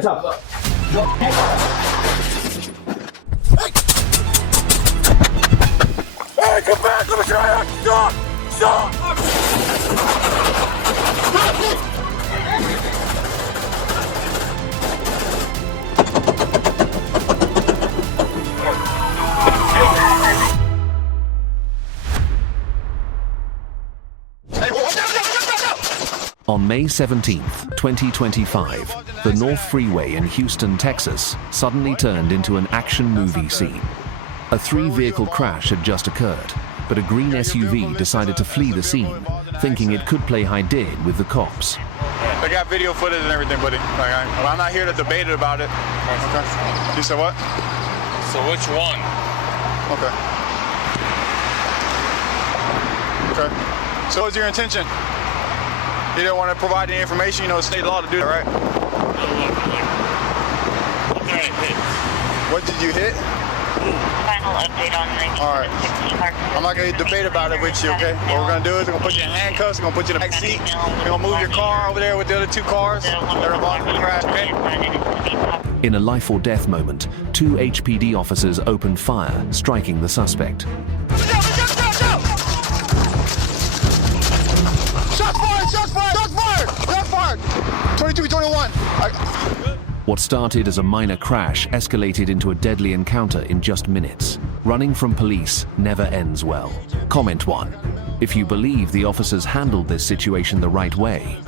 Hands up. Hey, come back! Let me try it! Stop! Stop! On May 17th, 2025, the North Freeway in Houston, Texas, suddenly turned into an action movie scene. A three-vehicle crash had just occurred, but a green SUV decided to flee the scene, thinking it could play hide-did with the cops. They got video footage and everything, buddy. I'm not here to debate it about it. Okay. You said what? So which one? Okay. Okay. So what's your intention? You don't want to provide any information, you know, it's state law to do that, right? What did you hit? Final update on 1916 All right. I'm not going to debate about it with you, okay? What we're going to do is we're going to put you in handcuffs, we're going to put you in the back seat, we're going to move your car over there with the other two cars that are involved in the crash, okay? In a life-or-death moment, two HPD officers opened fire, striking the suspect. Shots fired! Shots fired! Shots fired! Shots fired! 22-21. What started as a minor crash escalated into a deadly encounter in just minutes. Running from police never ends well. Comment 1. If you believe the officers handled this situation the right way.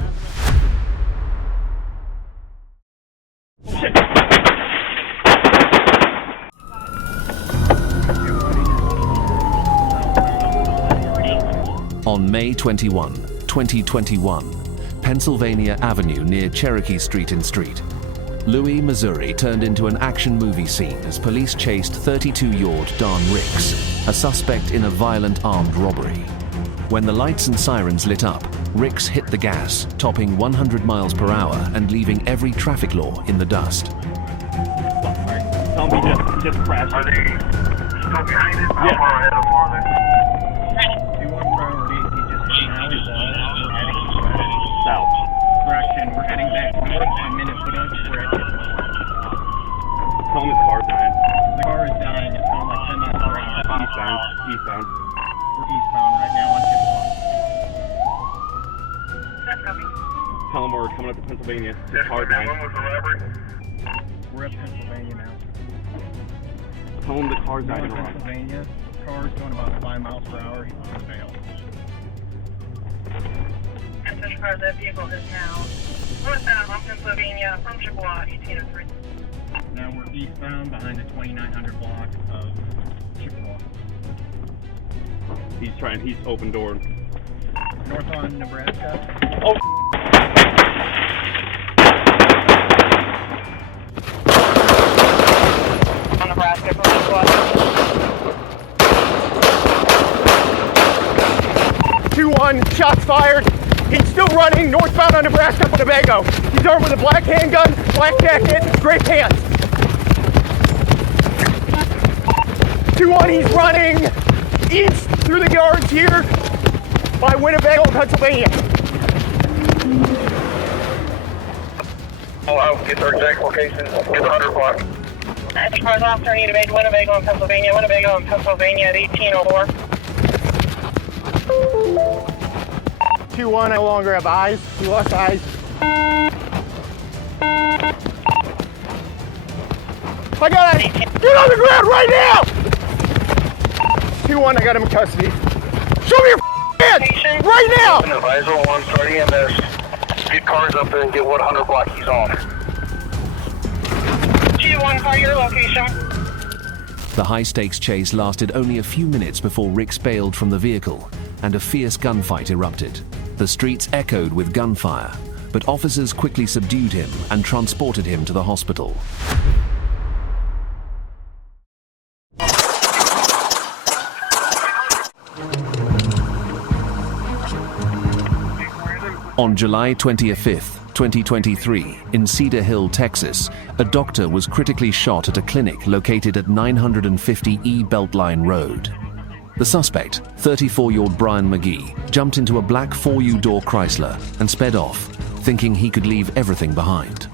On May 21, 2021, Pennsylvania Avenue near Cherokee Street in Street, Louis, Missouri turned into an action movie scene as police chased 32-year-old Don Ricks, a suspect in a violent armed robbery. When the lights and sirens lit up, Ricks hit the gas, topping 100 miles per hour and leaving every traffic law in the dust. Tell me just crashed. Are they still behind it? How far ahead of them are they? South. Correction, we're heading back north on Minnesota. We're at Tell him his car's dying. The car is dying. It's going like 10 miles per hour. Eastbound. Eastbound. We're eastbound right now on That's coming. Tell him we're coming up to Pennsylvania. His That's car's that dying. one was elaborate. We're at Pennsylvania now. Tell him the car's dying. Pennsylvania. Car's going about 5 miles per hour. He's on bail. As far as that vehicle is now northbound on Pennsylvania from Chippewa, 1803. Now we're eastbound behind the 2900 block of Chippewa. He's open door. North on Nebraska. Oh! On Nebraska from Chippewa. 2-1, shots fired. He's still running northbound on Nebraska for Winnebago. He's armed with a black handgun, black jacket, gray pants. 2-1, he's running east through the yards here by Winnebago, Pennsylvania. Oh, I'll get their exact location. Get the 100 block. As far as officer need to make Winnebago and Pennsylvania. Winnebago and Pennsylvania at 1804. 2-1, I no longer have eyes. He lost eyes. I got it! Get on the ground right now! 2-1, I got him in custody. Show me your hands! Right now! An advisor 130 EMS. Get cars up there and get what 100 block he's on. G1, call your location. The high-stakes chase lasted only a few minutes before Ricks bailed from the vehicle, and a fierce gunfight erupted. The streets echoed with gunfire, but officers quickly subdued him and transported him to the hospital. On July 25th, 2023, in Cedar Hill, Texas, a doctor was critically shot at a clinic located at 950 E Beltline Road. The suspect, 34-year-old Brian McGee, jumped into a black 4U door Chrysler and sped off, thinking he could leave everything behind.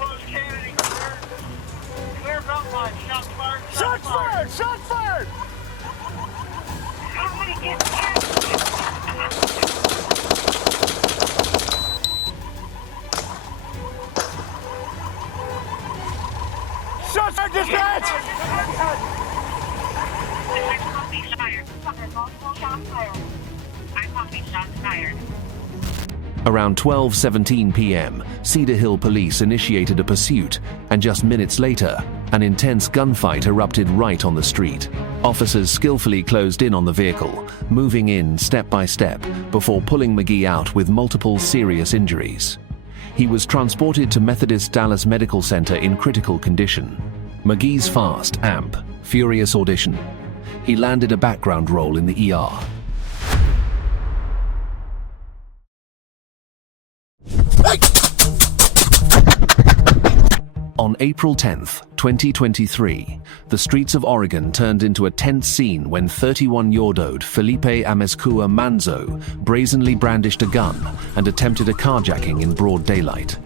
closed cannon, clear belt line, shots fired. Shots fired! Shots fired! Somebody get in. Shots fired, dispatch! I copy shots fired. Around 12:17 p.m., Cedar Hill police initiated a pursuit, and just minutes later, an intense gunfight erupted right on the street. Officers skillfully closed in on the vehicle, moving in step by step before pulling McGee out with multiple serious injuries. He was transported to Methodist Dallas Medical Center in critical condition. McGee's fast, amp, furious audition. He landed a background role in the ER. On April 10th, 2023, the streets of Oregon turned into a tense scene when 31-year-old Felipe Amezcua Manzo brazenly brandished a gun and attempted a carjacking in broad daylight.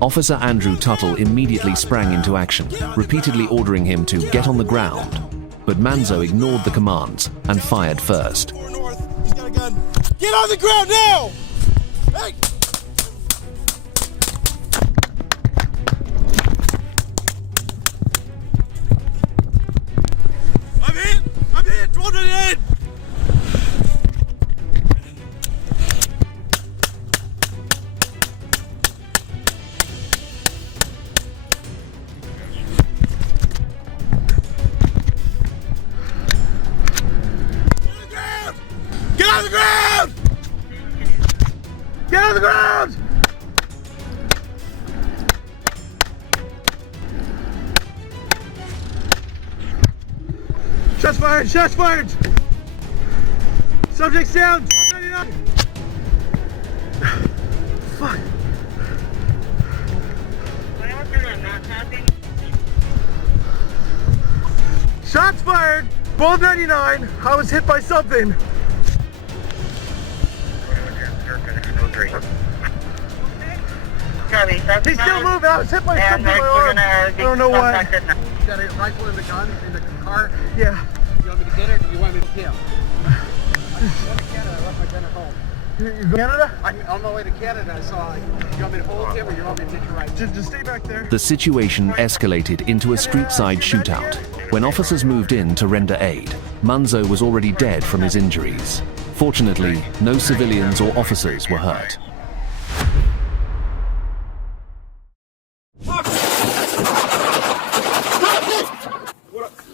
Officer Andrew Tuttle immediately sprang into action, repeatedly ordering him to get on the ground. But Manzo ignored the commands and fired first. He's got a gun. Get on the ground now! Hey! I'm hit! Throw it in! Get on the ground! Get on the ground! Shots fired! Shots fired! Subject's down! 199! Fuck! Shots fired! 1299! I was hit by something! He's still moving! I was hit by something in my arm! I don't know what. You got a rifle in the gun in the car? Yeah. You want me to get it or you want me to kill? I went to Canada, I left my gun at home. You Canada? I'm on my way to Canada, I saw, you want me to hold him or you want me to take your right? Just stay back there. The situation escalated into a street-side shootout. When officers moved in to render aid, Manzo was already dead from his injuries. Fortunately, no civilians or officers were hurt.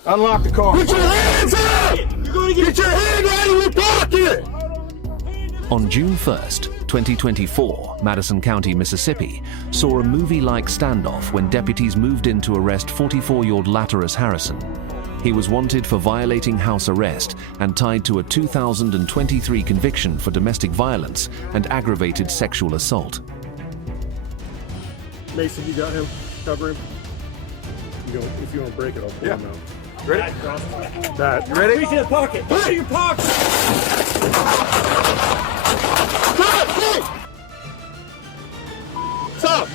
Unlock the car. Put your hands up! You're going to get your hand out of your pocket! On June 1st, 2024, Madison County, Mississippi, saw a movie-like standoff when deputies moved in to arrest 44-year-old Latterus Harrison. He was wanted for violating house arrest and tied to a 2023 conviction for domestic violence and aggravated sexual assault. Mason, you got him? Cover him? If you don't break it, I'll pull him out. Ready? That. You ready? Reach in the pocket. Put it in your pocket. Stop!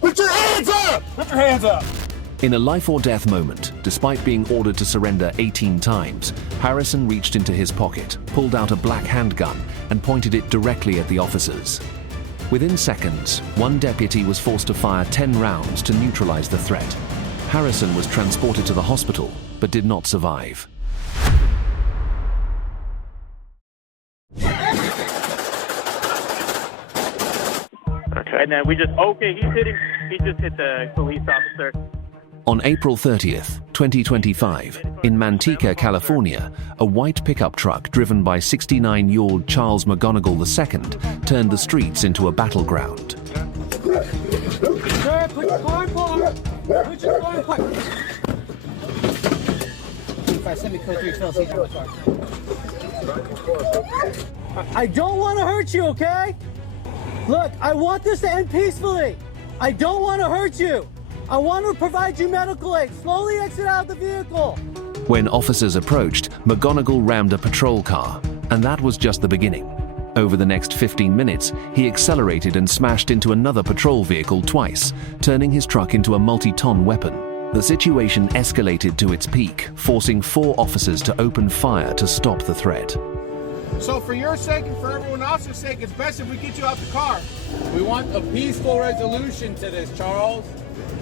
Put your hands up. Put your hands up! In a life-or-death moment, despite being ordered to surrender 18 times, Harrison reached into his pocket, pulled out a black handgun, and pointed it directly at the officers. Within seconds, one deputy was forced to fire 10 rounds to neutralize the threat. Harrison was transported to the hospital, but did not survive. Okay. And then we just, okay, he just hit the police officer. On April 30th, 2025, in Manteca, California, a white pickup truck driven by 69-year-old Charles McGonigal II turned the streets into a battleground. Sir, put your car in park! Put your car in park! If I send me code 3, Phil, see how much I don't want to hurt you, okay? Look, I want this to end peacefully. I don't want to hurt you. I want to provide you medical aid. Slowly exit out of the vehicle. When officers approached, McGonigal rammed a patrol car, and that was just the beginning. Over the next 15 minutes, he accelerated and smashed into another patrol vehicle twice, turning his truck into a multi-ton weapon. The situation escalated to its peak, forcing 4 officers to open fire to stop the threat. So for your sake and for everyone else's sake, it's best if we get you out the car. We want a peaceful resolution to this, Charles.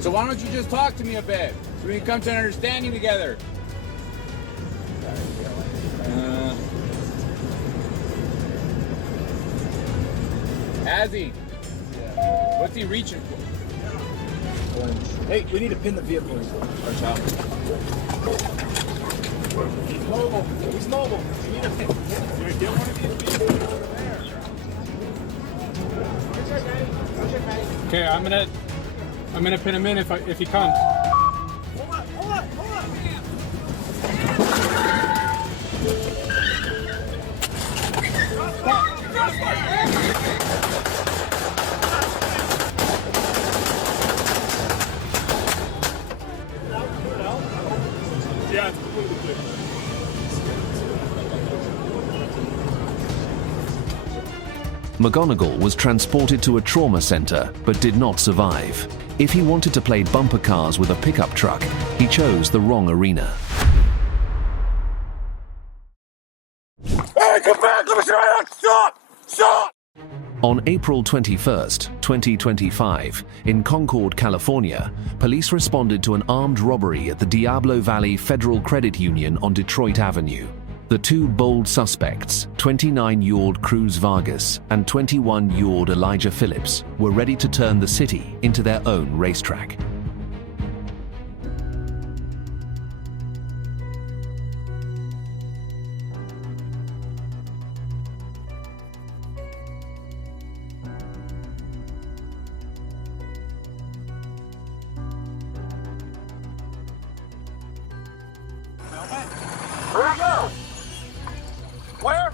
So why don't you just talk to me a bit so we can come to an understanding together? Has he? What's he reaching for? Hey, we need to pin the vehicle. Watch out. He's mobile. He's mobile. We need a pin. Get one of these vehicles over there. Okay, I'm gonna pin him in if he comes. Hold on. Yeah, it's completely clear. McGonigal was transported to a trauma center but did not survive. If he wanted to play bumper cars with a pickup truck, he chose the wrong arena. Hey, come back! Let me try out! Stop! Stop! On April 21st, 2025, in Concord, California, police responded to an armed robbery at the Diablo Valley Federal Credit Union on Detroit Avenue. The 2 bold suspects, 29-year-old Cruz Vargas and 21-year-old Elijah Phillips, were ready to turn the city into their own racetrack. Where we go? Where?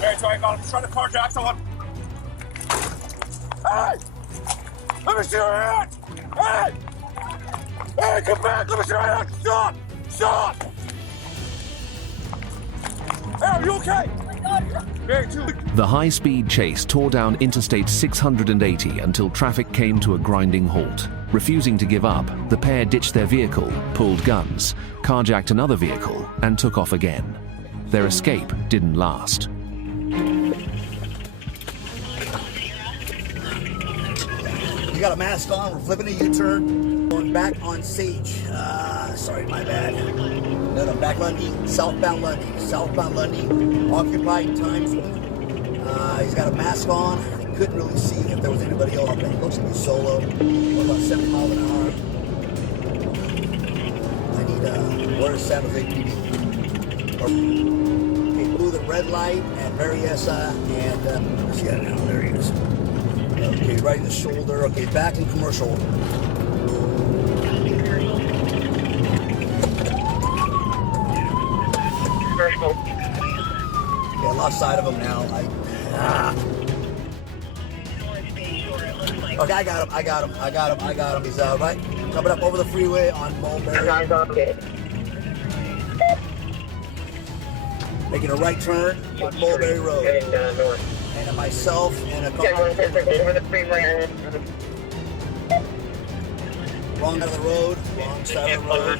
Hey, so I got him. He's trying to carjack someone. Hey! Let me see your hands! Hey! Hey, come back! Let me see your hands! Stop! Stop! Hey, are you okay? The high-speed chase tore down Interstate 680 until traffic came to a grinding halt. Refusing to give up, the pair ditched their vehicle, pulled guns, carjacked another vehicle, and took off again. Their escape didn't last. You got a mask on, we're flipping a U-turn, going back on Sage. Sorry, my bad. No, back Lundy, southbound Lundy, occupied Times. He's got a mask on. I couldn't really see if there was anybody else. It looks like he's solo, about 70 miles an hour. I need, where's San Jose PD? Okay, blew the red light at Mariessa, and, where's he at now? There he is. Okay, right in the shoulder. Okay, back in commercial. Yeah, I lost sight of him now. Okay, I got him. He's right coming up over the freeway on Mulberry. Making a right turn on Mulberry Road. And myself and a couple. Wrong side of the road. Wrong side of the road.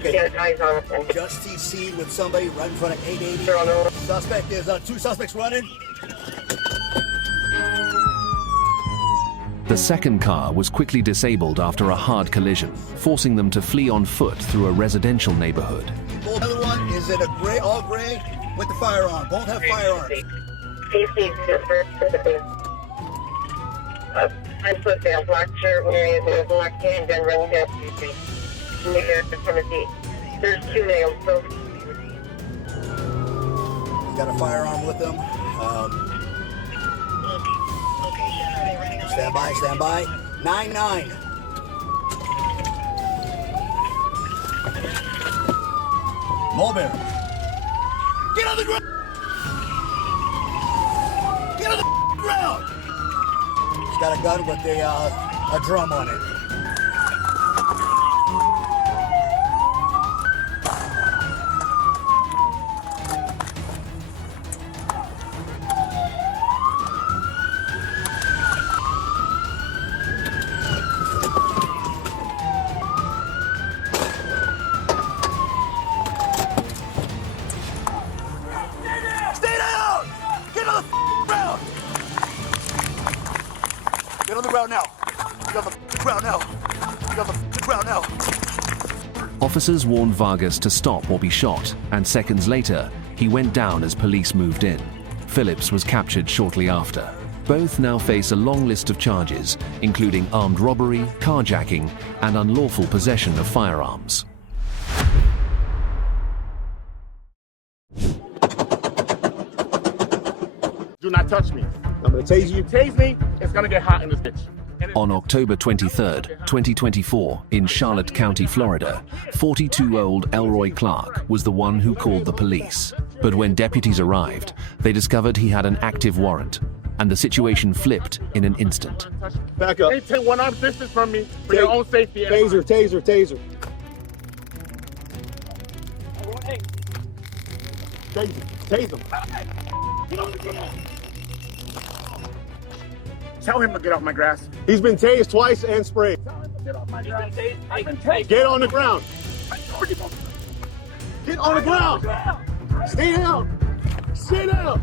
Okay. Just TC'd with somebody right in front of 880. Suspect is 2 suspects running. The second car was quickly disabled after a hard collision, forcing them to flee on foot through a residential neighborhood. The other one is in a gray, all gray, with the firearm. Both have firearms. I put down black shirt wearing a black handgun running down the street. There's 2 nails, so. He's got a firearm with him. Stand by. 9-9. Mulberry. Get on the ground! Get on the ground! He's got a gun with a drum on it. Get on the ground now. Get on the ground now. Get on the ground now. Officers warned Vargas to stop or be shot, and seconds later, he went down as police moved in. Phillips was captured shortly after. Both now face a long list of charges, including armed robbery, carjacking, and unlawful possession of firearms. Do not touch me. I'm gonna tase you. Tase me, it's gonna get hot in this bitch. On October 23, 2024, in Charlotte County, Florida, 42-year-old Elroy Clark was the one who called the police. But when deputies arrived, they discovered he had an active warrant, and the situation flipped in an instant. Back up. Hey, take 1 arm distance from me for your own safety. Taser, taser, taser. Tase him. Tell him to get off my grass. He's been tased twice and sprayed. Get off my grass. Get on the ground. Get on the ground. Stay down. Stay down.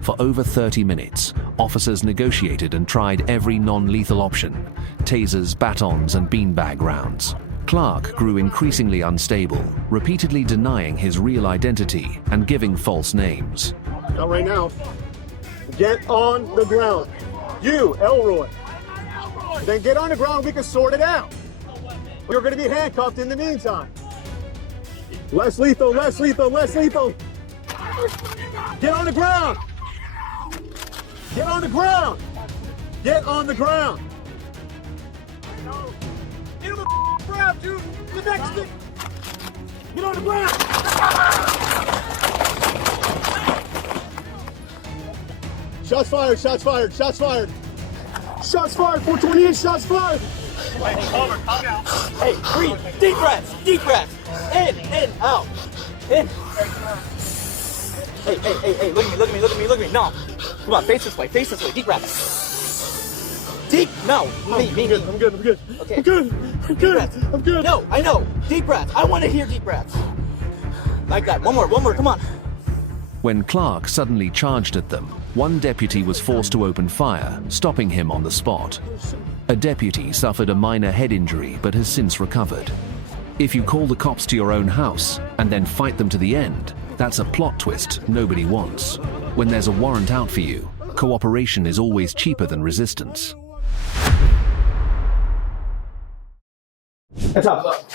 For over 30 minutes, officers negotiated and tried every non-lethal option: tasers, batons, and beanbag rounds. Clark grew increasingly unstable, repeatedly denying his real identity and giving false names. Not right now. Get on the ground. You, Elroy. Then get on the ground, we can sort it out. You're gonna be handcuffed in the meantime. Less lethal, less lethal, less lethal. Get on the ground. Get on the ground. Get on the ground. Get on the ground, dude. The next thing. Get on the ground. Shots fired, shots fired, shots fired. Shots fired, 428, shots fired. Hey, breathe. Deep breaths, deep breaths. In, out. In. Hey, look at me. No. Come on, face this way, deep breaths. Deep, no, me. I'm good. Okay. I'm good. No, I know, deep breaths. I want to hear deep breaths. Like that, one more, come on. When Clark suddenly charged at them, one deputy was forced to open fire, stopping him on the spot. A deputy suffered a minor head injury but has since recovered. If you call the cops to your own house and then fight them to the end, that's a plot twist nobody wants. When there's a warrant out for you, cooperation is always cheaper than resistance. What's up?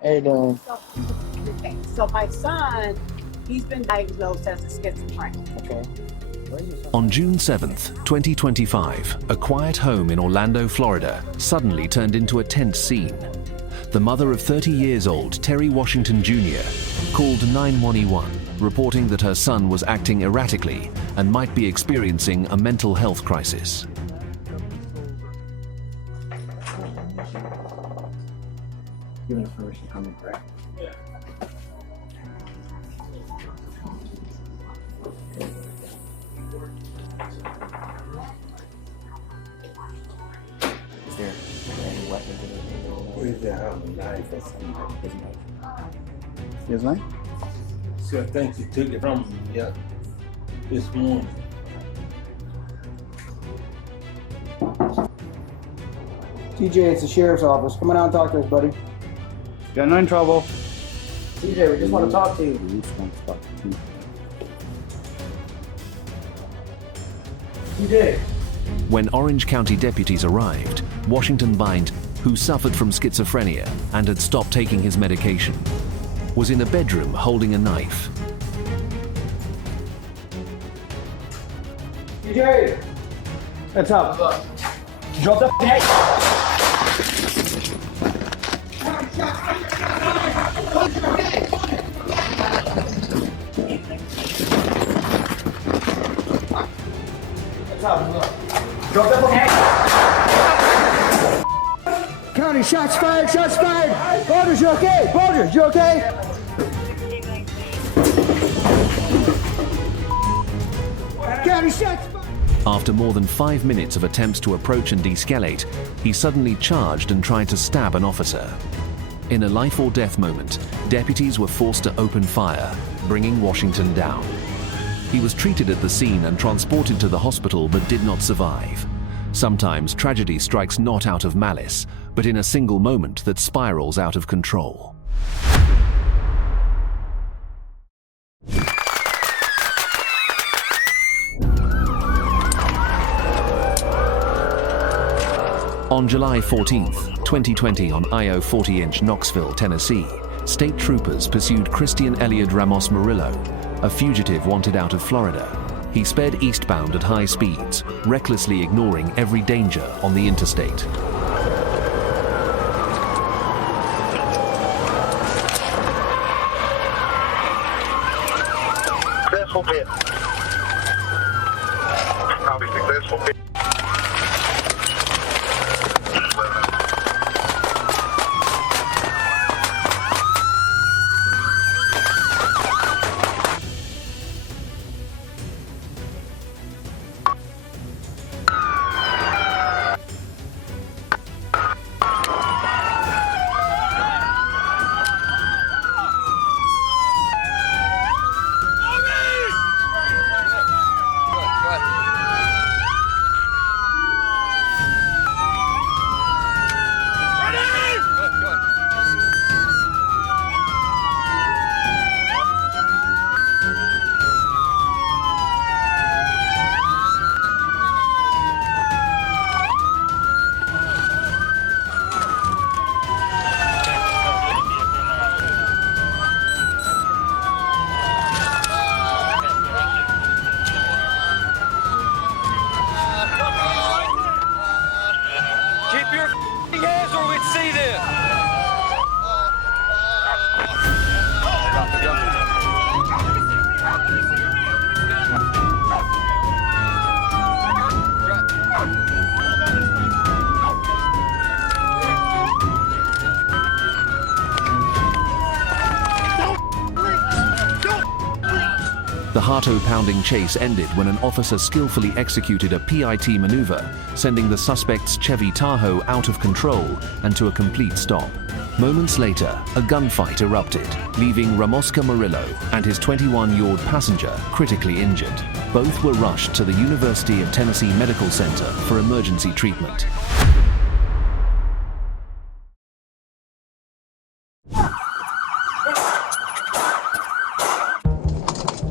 Hey, doing? Okay, so my son, he's been diagnosed as a schizophrenic. Okay. On June 7th, 2025, a quiet home in Orlando, Florida, suddenly turned into a tense scene. The mother of 30 years old Terry Washington Jr. called 911, reporting that her son was acting erratically and might be experiencing a mental health crisis. Give me permission to come in, correct? Is there any weapon to the knife or something like his knife? His knife? So I think he took it from him, yeah. This morning. TJ, it's the sheriff's office. Come on out and talk to us, buddy. Got no trouble. TJ, we just want to talk to you. TJ. When Orange County deputies arrived, Washington Bind, who suffered from schizophrenia and had stopped taking his medication, was in a bedroom holding a knife. TJ! What's up? Drop the knife! Drop the knife! County, shots fired, shots fired! Boulders, you okay? Boulders, you okay? County, shots fired! After more than 5 minutes of attempts to approach and de-escalate, he suddenly charged and tried to stab an officer. In a life-or-death moment, deputies were forced to open fire, bringing Washington down. He was treated at the scene and transported to the hospital but did not survive. Sometimes tragedy strikes not out of malice, but in a single moment that spirals out of control. On July 14th, 2020 on I-0 40-inch Knoxville, Tennessee, state troopers pursued Christian Elliot Ramos Murillo, a fugitive wanted out of Florida. He sped eastbound at high speeds, recklessly ignoring every danger on the interstate. Successful hit. Copy, successful hit. The heart-pounding chase ended when an officer skillfully executed a PIT maneuver, sending the suspect's Chevy Tahoe out of control and to a complete stop. Moments later, a gunfight erupted, leaving Ramosca Murillo and his 21-year-old passenger critically injured. Both were rushed to the University of Tennessee Medical Center for emergency treatment.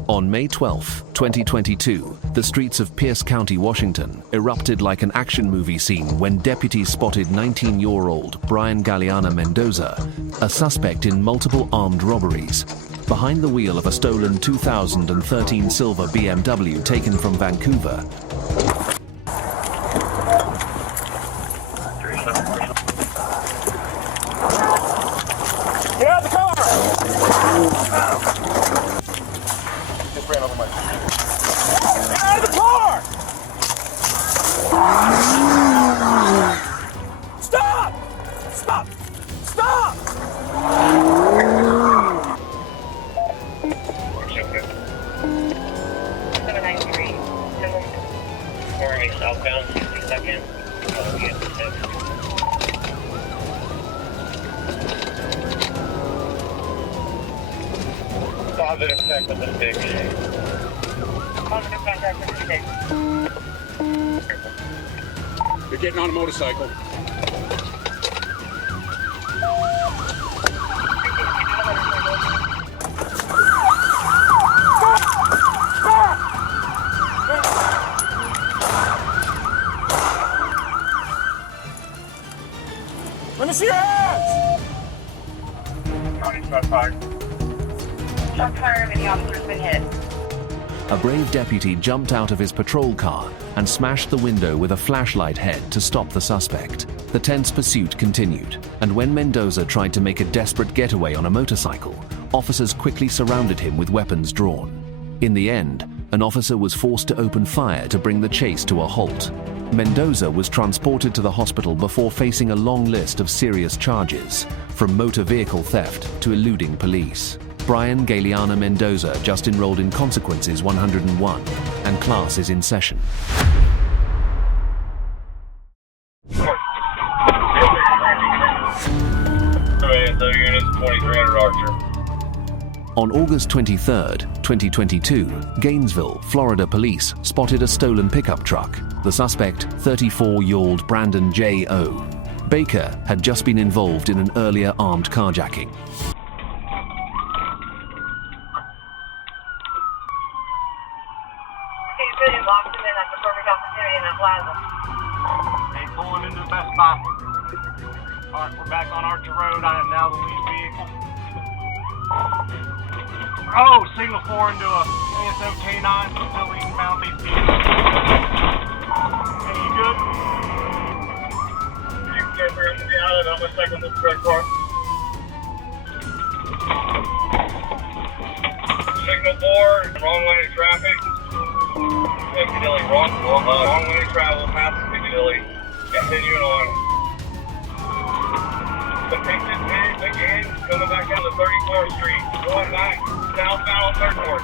On May 12, 2022, the streets of Pierce County, Washington, erupted like an action movie scene when deputies spotted 19-year-old Brian Galeana Mendoza, a suspect in multiple armed robberies, behind the wheel of a stolen 2013 silver BMW taken from Vancouver. Get out of the car! Get out of the car! Stop! Stop! Stop! 793. Forming southbound, 62nd. Positive effect of the big. Positive contact with the big. You're getting on a motorcycle. Let me see your hands! County shot fired. Shot fired, many officers been hit. A brave deputy jumped out of his patrol car and smashed the window with a flashlight head to stop the suspect. The tense pursuit continued, and when Mendoza tried to make a desperate getaway on a motorcycle, officers quickly surrounded him with weapons drawn. In the end, an officer was forced to open fire to bring the chase to a halt. Mendoza was transported to the hospital before facing a long list of serious charges, from motor vehicle theft to eluding police. Brian Galeana Mendoza just enrolled in Consequences 101, and class is in session. On August 23, 2022, Gainesville, Florida police spotted a stolen pickup truck. The suspect, 34-year-old Brandon J.O. Baker, had just been involved in an earlier armed carjacking. Locked him in at the perfect opportunity in that plaza. Hey, pulling into Best Buy. Alright, we're back on Archer Road. I am now the lead vehicle. Oh, signal 4 into a ASO K9 facility in Mount East. Hey, you good? You can get there. Yeah, I'm gonna take on this red car. Signal 4, wrong lane of traffic. Piccadilly, wrong way to travel, past Piccadilly, continuing on. The pink is hit again, coming back down to 34th Street, going back southbound on 3rd Court.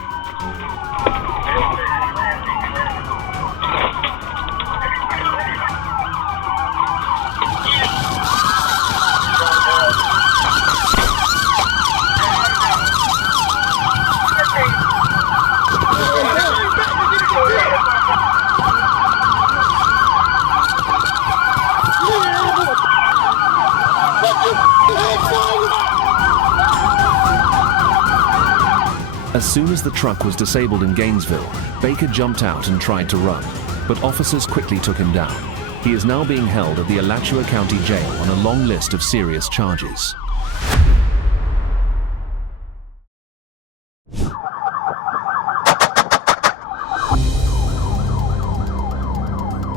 As soon as the truck was disabled in Gainesville, Baker jumped out and tried to run, but officers quickly took him down. He is now being held at the Alachua County Jail on a long list of serious charges.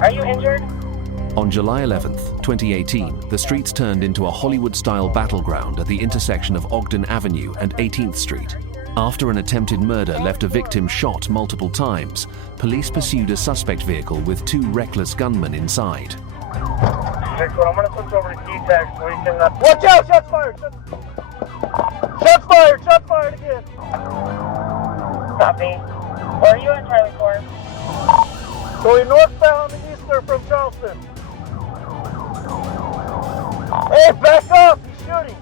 Are you injured? On July 11, 2018, the streets turned into a Hollywood-style battleground at the intersection of Ogden Avenue and 18th Street. After an attempted murder left a victim shot multiple times, police pursued a suspect vehicle with 2 reckless gunmen inside. I'm gonna switch over to T-Tech so we can... Watch out! Shots fired! Shots fired! Shots fired again! Copy. Where are you in, Charlie 4? Going northbound and eastern from Charleston. Hey, back up! He's shooting!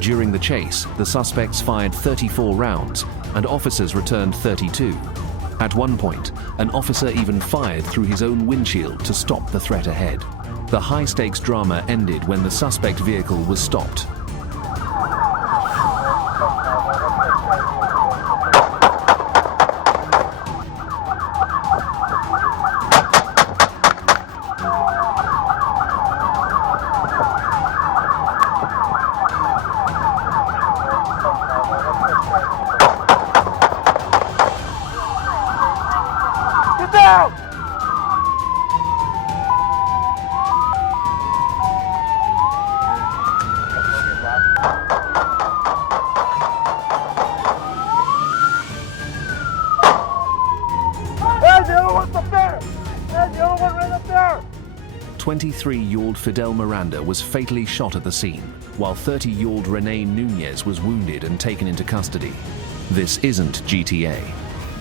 During the chase, the suspects fired 34 rounds and officers returned 32. At one point, an officer even fired through his own windshield to stop the threat ahead. The high-stakes drama ended when the suspect vehicle was stopped. Hey, the other one's up there! Hey, the other one right up there! 23-year-old Fidel Miranda was fatally shot at the scene, while 30-year-old Renee Nunez was wounded and taken into custody. This isn't GTA.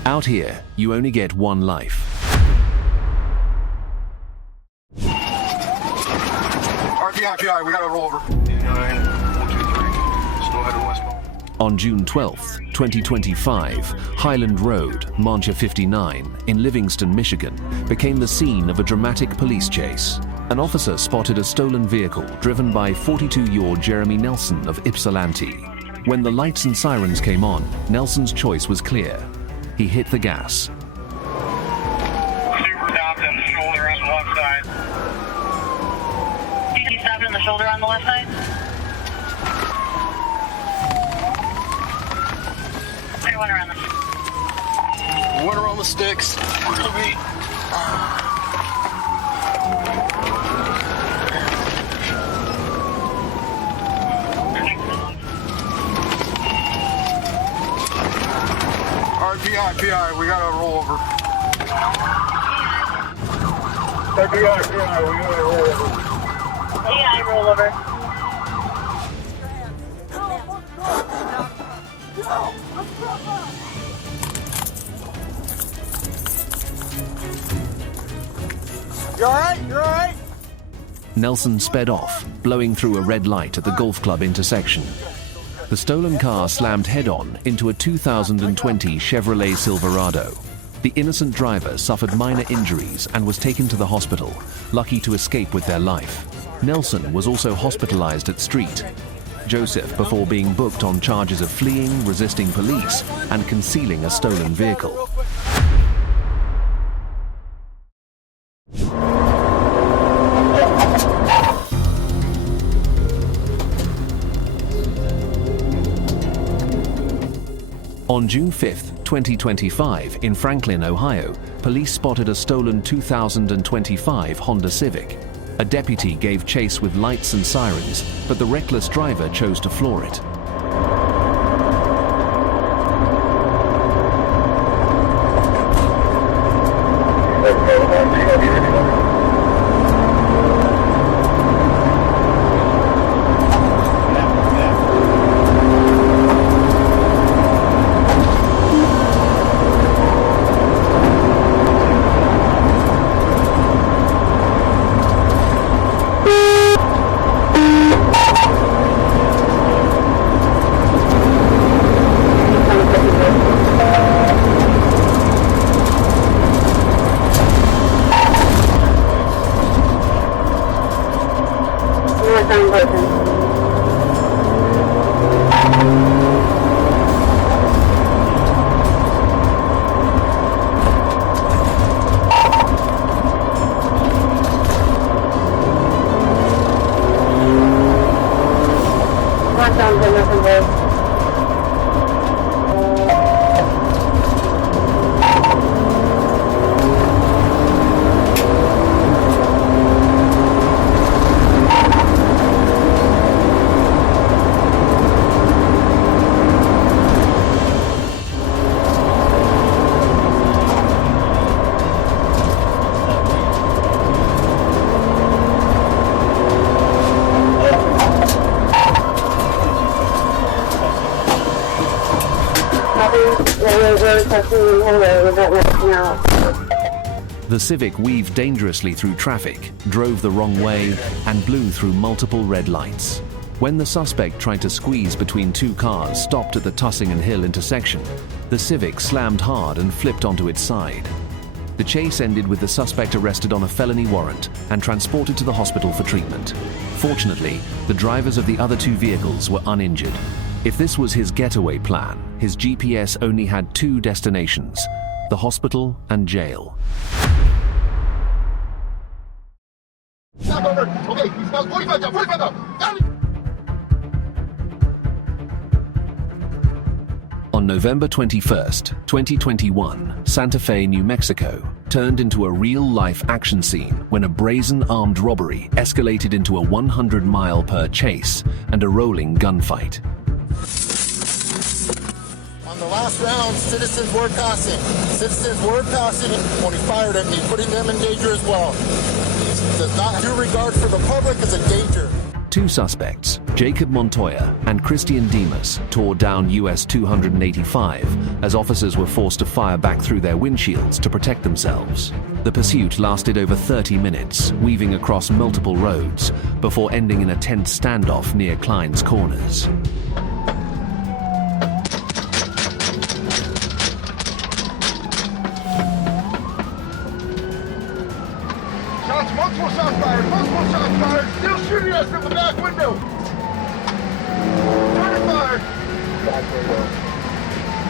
Out here, you only get one life. RPI, we got to roll over. On June 12, 2025, Highland Road, Mancha 59, in Livingston, Michigan, became the scene of a dramatic police chase. An officer spotted a stolen vehicle driven by 42-year-old Jeremy Nelson of Ypsilanti. When the lights and sirens came on, Nelson's choice was clear. He hit the gas. Super stopped in the shoulder on the left side. He stopped in the shoulder on the left side? I went around the... Went around the sticks. PI, we got a rollover. PI, we got a rollover. PI rollover. You alright? You alright? Nelson sped off, blowing through a red light at the golf club intersection. The stolen car slammed head-on into a 2020 Chevrolet Silverado. The innocent driver suffered minor injuries and was taken to the hospital, lucky to escape with their life. Nelson was also hospitalized at Street. Joseph before being booked on charges of fleeing, resisting police, and concealing a stolen vehicle. On June 5, 2025, in Franklin, Ohio, police spotted a stolen 2025 Honda Civic. A deputy gave chase with lights and sirens, but the reckless driver chose to floor it. The Civic weaved dangerously through traffic, drove the wrong way, and blew through multiple red lights. When the suspect tried to squeeze between two cars stopped at the Tussing and Hill intersection, the Civic slammed hard and flipped onto its side. The chase ended with the suspect arrested on a felony warrant and transported to the hospital for treatment. Fortunately, the drivers of the other two vehicles were uninjured. If this was his getaway plan, his GPS only had two destinations: the hospital and jail. On November 21st, 2021, Santa Fe, New Mexico, turned into a real-life action scene when a brazen armed robbery escalated into a 100-mile-per chase and a rolling gunfight. On the last round, citizens were passing. Citizens were passing when he fired at me, putting them in danger as well. He does not have due regard for the public as a danger. Two suspects, Jacob Montoya and Christian Demas, tore down US 285 as officers were forced to fire back through their windshields to protect themselves. The pursuit lasted over 30 minutes, weaving across multiple roads, before ending in a tense standoff near Klein's Corners. Multiple shots fired, still shooting us from the back window. Journey fired.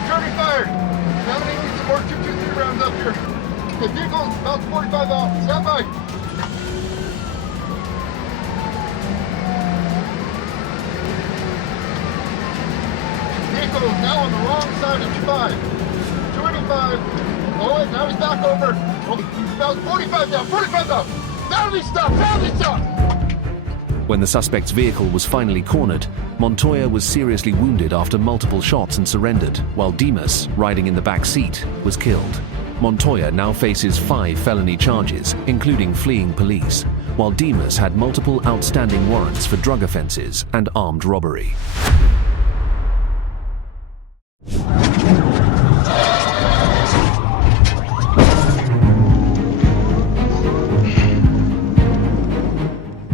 Journey fired. Now we need some more 223 rounds up here. The vehicle's about 45 off. Stand by. Vehicle is now on the wrong side of 25. Oh wait, now he's back over. Oh, he's about 45 down, 45 down. Penalty stop! When the suspect's vehicle was finally cornered, Montoya was seriously wounded after multiple shots and surrendered, while Demas, riding in the back seat, was killed. Montoya now faces 5 felony charges, including fleeing police, while Demas had multiple outstanding warrants for drug offenses and armed robbery.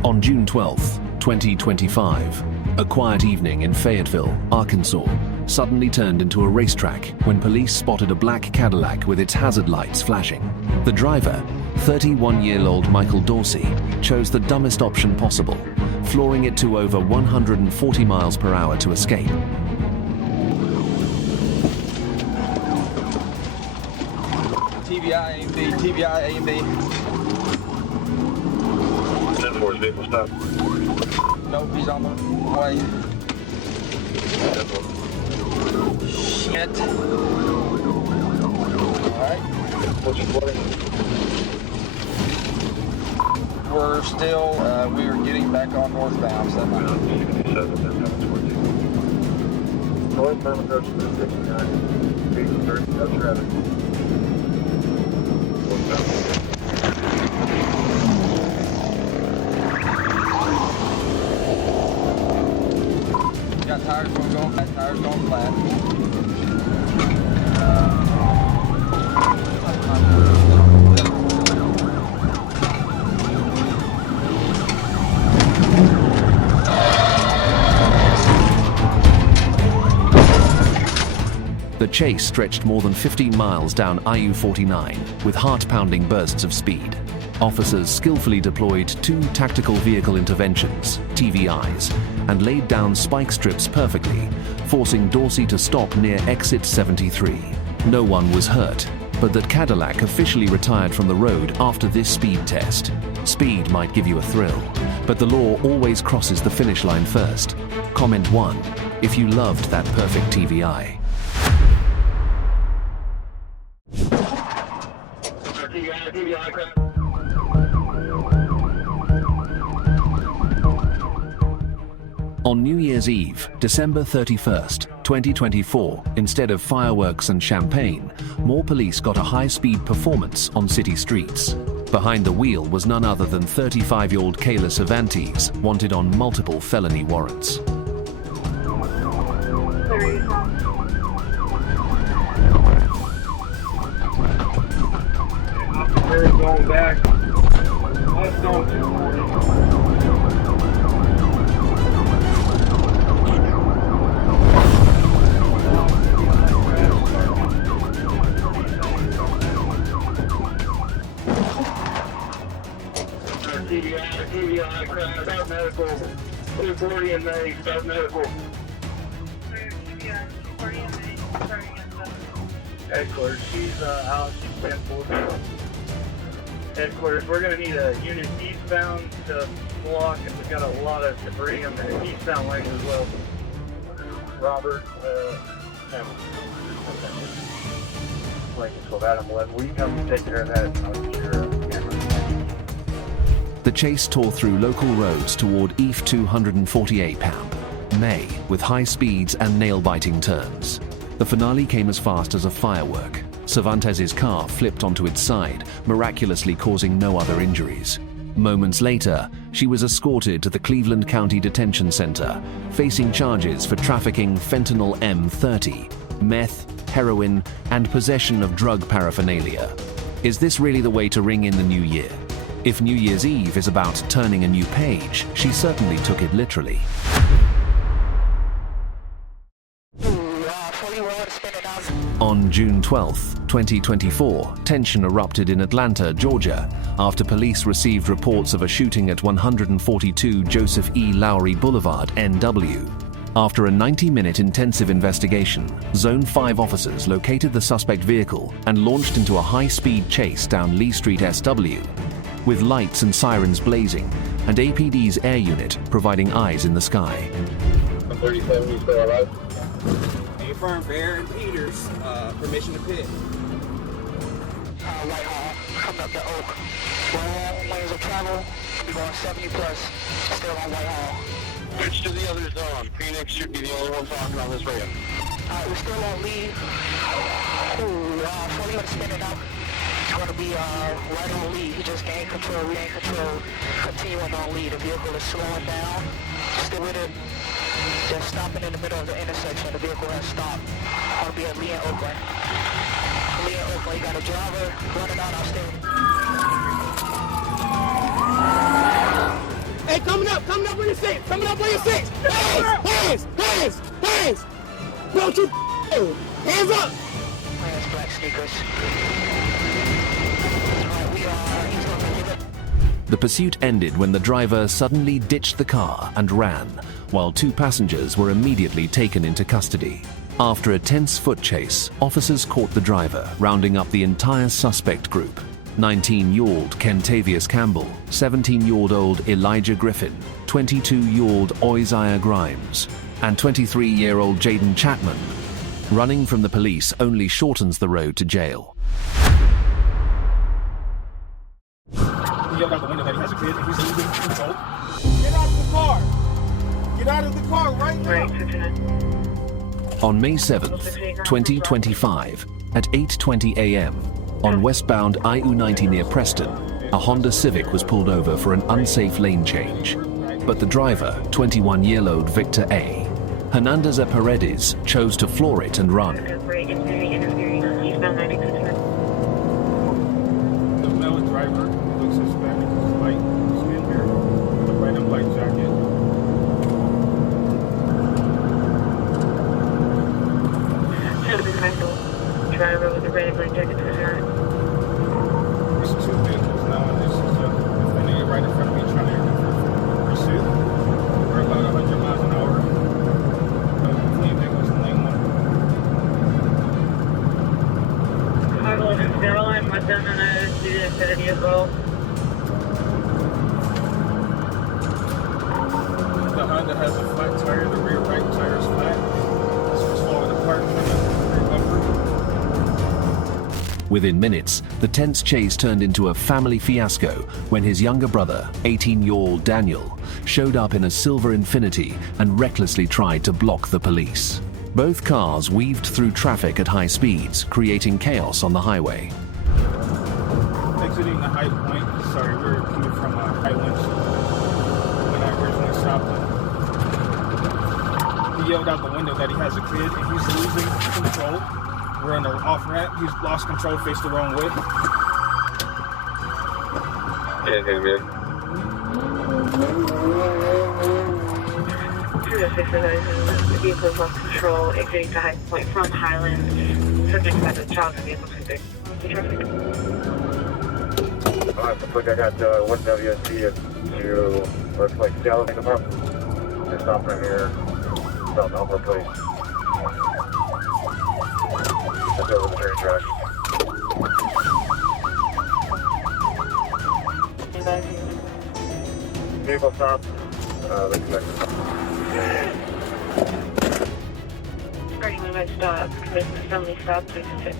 On June 12, 2025, a quiet evening in Fayetteville, Arkansas, suddenly turned into a racetrack when police spotted a black Cadillac with its hazard lights flashing. The driver, 31-year-old Michael Dorsey, chose the dumbest option possible, flooring it to over 140 miles per hour to escape. TBI, A and B, TBI, A and B. 10-4's vehicle stop. Nope, he's on the way. Shit. Alright. What's your footing? We're still, we are getting back on northbound. Northbound approach to 69. Vehicle 30, no traffic. Got tires going flat, tires going flat. The chase stretched more than 15 miles down IU-49 with heart-pounding bursts of speed. Officers skillfully deployed 2 tactical vehicle interventions, TVIs, and laid down spike strips perfectly, forcing Dorsey to stop near exit 73. No one was hurt, but that Cadillac officially retired from the road after this speed test. Speed might give you a thrill, but the law always crosses the finish line first. Comment 1 if you loved that perfect TVI. On New Year's Eve, December 31st, 2024, instead of fireworks and champagne, more police got a high-speed performance on city streets. Behind the wheel was none other than 35-year-old Kayla Cervantes, wanted on multiple felony warrants. Going back. Let's go 240. TBI, crash, start medical. 240 in May, start medical. TBI, 240 in May, starting in the... Headquarters, she's out, she's 10-4. Headquarters, we're going to need a unit eastbound to block, and we've got a lot of debris on the eastbound lane as well. Robert, Adam 11, will you come take care of that? I'll get your camera. The chase tore through local roads toward EF 248 Pamp, May, with high speeds and nail-biting turns. The finale came as fast as a firework. Cervantes' car flipped onto its side, miraculously causing no other injuries. Moments later, she was escorted to the Cleveland County Detention Center, facing charges for trafficking fentanyl M30, meth, heroin, and possession of drug paraphernalia. Is this really the way to ring in the new year? If New Year's Eve is about turning a new page, she certainly took it literally. On June 12, 2024, tension erupted in Atlanta, Georgia, after police received reports of a shooting at 142 Joseph E. Lowry Boulevard, NW. After a 90-minute intensive investigation, Zone 5 officers located the suspect vehicle and launched into a high-speed chase down Lee Street, SW, with lights and sirens blazing, and APD's air unit providing eyes in the sky. 37, you still alive? Affirm, Bear and Peters, permission to pit. coming up the Oak. Wrong lanes of travel. We're going 70 plus. Still on Whitehall. Switch to the other zone. Phoenix should be the only one talking on this radio. We're still on lead. 40 minutes spinning out. It's going to be right on lead. You just gain control, regain control. Continuing on lead. The vehicle is slowing down. Still with it. Just stopping in the middle of the intersection. The vehicle has stopped. I'll be at Lee and Oakland. Lee and Oakland, you got a driver running out outstanding. Hey, coming up on your six, hands, don't you hands up. Hands, black sneakers. The pursuit ended when the driver suddenly ditched the car and ran, while 2 passengers were immediately taken into custody. After a tense foot chase, officers caught the driver, rounding up the entire suspect group: 19-year-old Kentavious Campbell, 17-year-old Elijah Griffin, 22-year-old Isaiah Grimes, and 23-year-old Jaden Chapman. Running from the police only shortens the road to jail. He yelled out the window that he has a kid and he's losing control. Get out of the car! Get out of the car right now! On May 7th, 2025, at 8:20 a.m., on westbound IU-90 near Preston, a Honda Civic was pulled over for an unsafe lane change. But the driver, 21-year-old Victor A. Hernandez Paredes, chose to floor it and run. The male driver looks Hispanic, light skin hair, with a red and black jacket. Driver with a red and black jacket to the side. There's 2 vehicles now, and this is defending it right in front of me, trying to pursue. We're about 100 miles an hour. Clean vehicles in lane 1. Cargo and Caroline, my son and I do the infinity as well. The Honda has a flat tire, the rear right tire is flat. It's falling apart from the rear bumper. Within minutes, the tense chase turned into a family fiasco when his younger brother, 18-year-old Daniel, showed up in a silver Infiniti and recklessly tried to block the police. Both cars weaved through traffic at high speeds, creating chaos on the highway. Exiting the High Point, sorry, we were coming from Highlands when I originally stopped him. He yelled out the window that he has a kid and he's losing control. We're on the off ramp. He's lost control, faced the wrong way. Yeah, man. The vehicle lost control, exiting to High Point from Highland. Subject to the child and vehicle physics. Looks like I got one WSC to, looks like Seattle, pick them up. They're stopping right here, South Elmore Place. Just over the train track. Vehicle stop. They connected. Starting when I stop, commitment assembly stop, please sit.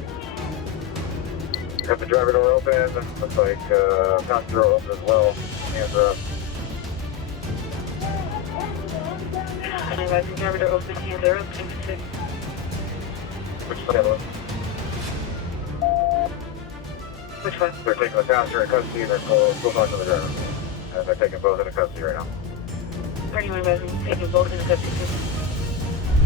Got the driver door open. Looks like passenger door open as well. Hands up. And advising driver door open, hands are up, please sit. Which side one? Which one? They're taking the passenger in custody and they're still talking to the driver. And they're taking both into custody right now. 31 advising, taking both into custody.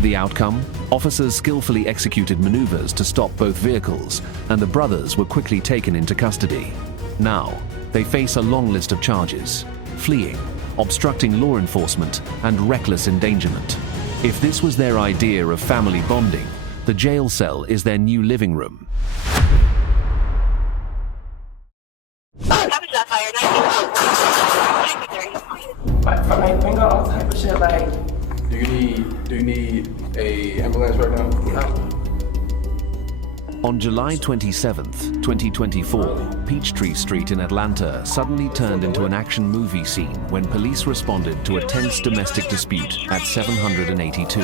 The outcome? Officers skillfully executed maneuvers to stop both vehicles, and the brothers were quickly taken into custody. Now, they face a long list of charges: fleeing, obstructing law enforcement, and reckless endangerment. If this was their idea of family bonding, the jail cell is their new living room. I think all type of shit like. Do you need a ambulance right now? No. On July 27th, 2024, Peachtree Street in Atlanta suddenly turned into an action movie scene when police responded to a tense domestic dispute at 782.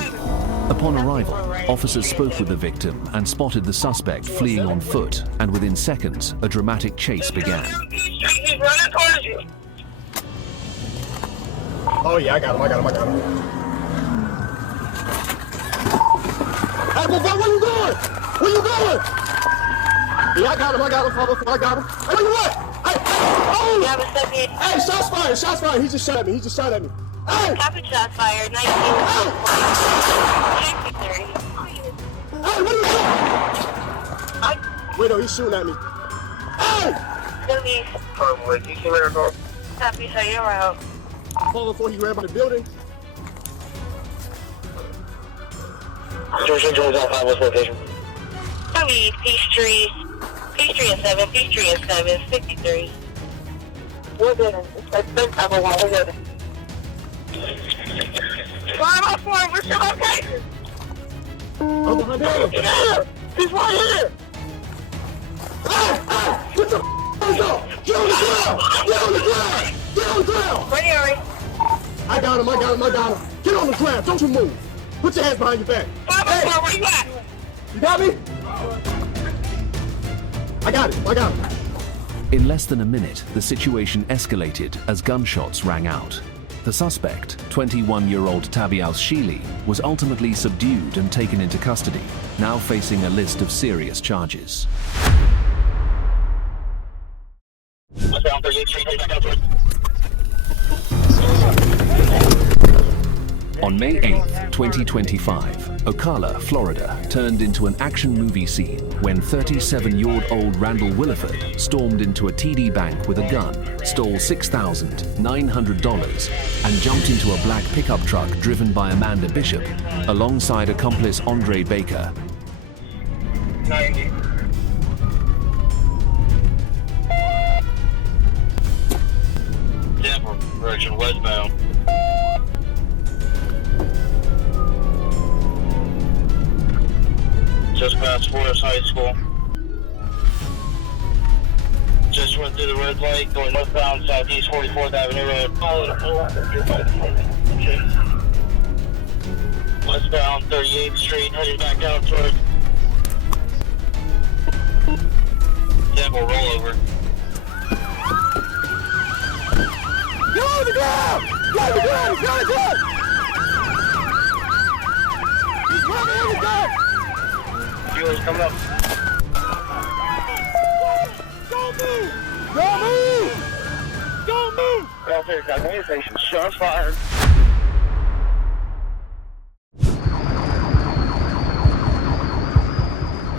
Upon arrival, officers spoke with the victim and spotted the suspect fleeing on foot, and within seconds, a dramatic chase began. He's running towards you. Oh yeah, I got him. Hey, where you going? Where you going? Yeah, I got him, Father, I got him. Hey, where you at? Hey, oh! Hey, shots fired. He just shot at me. Hey! Copy, shots fired. 19. Hey, what are you doing? Wait, no, he's shooting at me. Hey! Copy, so you're out. Fall before he ran by the building. Copy, Peachtree at 7, Peachtree at 7, 63. We're good. It's been covered while we're good. 504, we're still okay. I'm behind him. He's right here. What the f*** up? Get on the ground. Ready, Ari? I got him. Get on the ground. Don't you move. Put your hands behind your back. Hey, where you at? You got me? I got him. In less than a minute, the situation escalated as gunshots rang out. The suspect, 21-year-old Tabiaus Sheely, was ultimately subdued and taken into custody, now facing a list of serious charges. On May 8th, 2025, Ocala, Florida, turned into an action movie scene when 37-year-old Randall Williford stormed into a TD Bank with a gun, stole $6,900, and jumped into a black pickup truck driven by Amanda Bishop, alongside accomplice Andre Baker. 90. Tampa, direction westbound. Just past Forest High School. Just went through the red light, going northbound, southeast 44th Avenue Road. Westbound 38th Street, heading back out toward Temple rollover. Get on the ground! Get on the ground! He's running on the ground! Fuel's coming up. Don't move! Out there, got an station. Shots fired.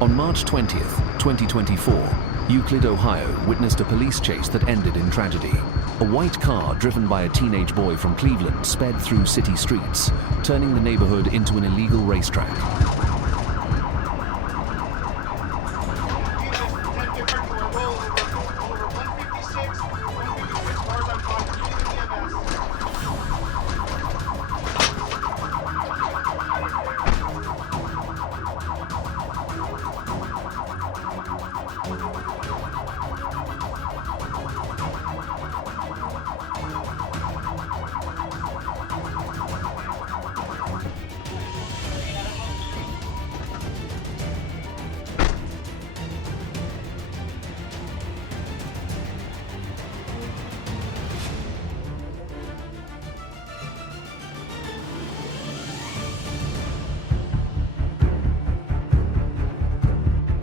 On March 20th, 2024, Euclid, Ohio witnessed a police chase that ended in tragedy. A white car driven by a teenage boy from Cleveland sped through city streets, turning the neighborhood into an illegal racetrack.